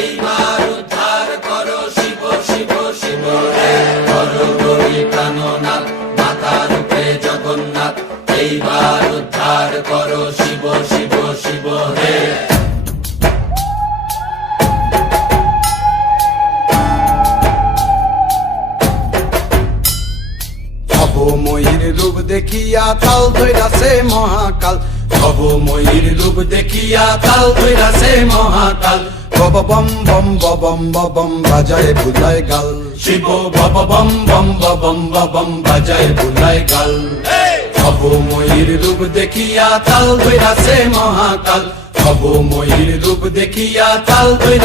এইবার উদ্ধার করো শিব শিব শিব হে। করো গরি প্রাণনাথ, মাতা রূপে জগন্নাথ, এইবার উদ্ধার করো শিব শিব শিব হে। ভবময়ীর রূপ দেখিয়া তাল ধইরাছে মহাকাল, ভবময়ীর রূপ দেখিয়া তাল ধইরাছে মহাকাল। বব বম বম বম বম বাজায় বুলায় গাল, শিব বব বম বম বম বম বাজায় বুলায় গাল। ভবময়ীর রূপ দেখিয়া তাল ধইরাছে মহাকাল, ভবময়ীর রূপ দেখিয়া তাল ধইরাছে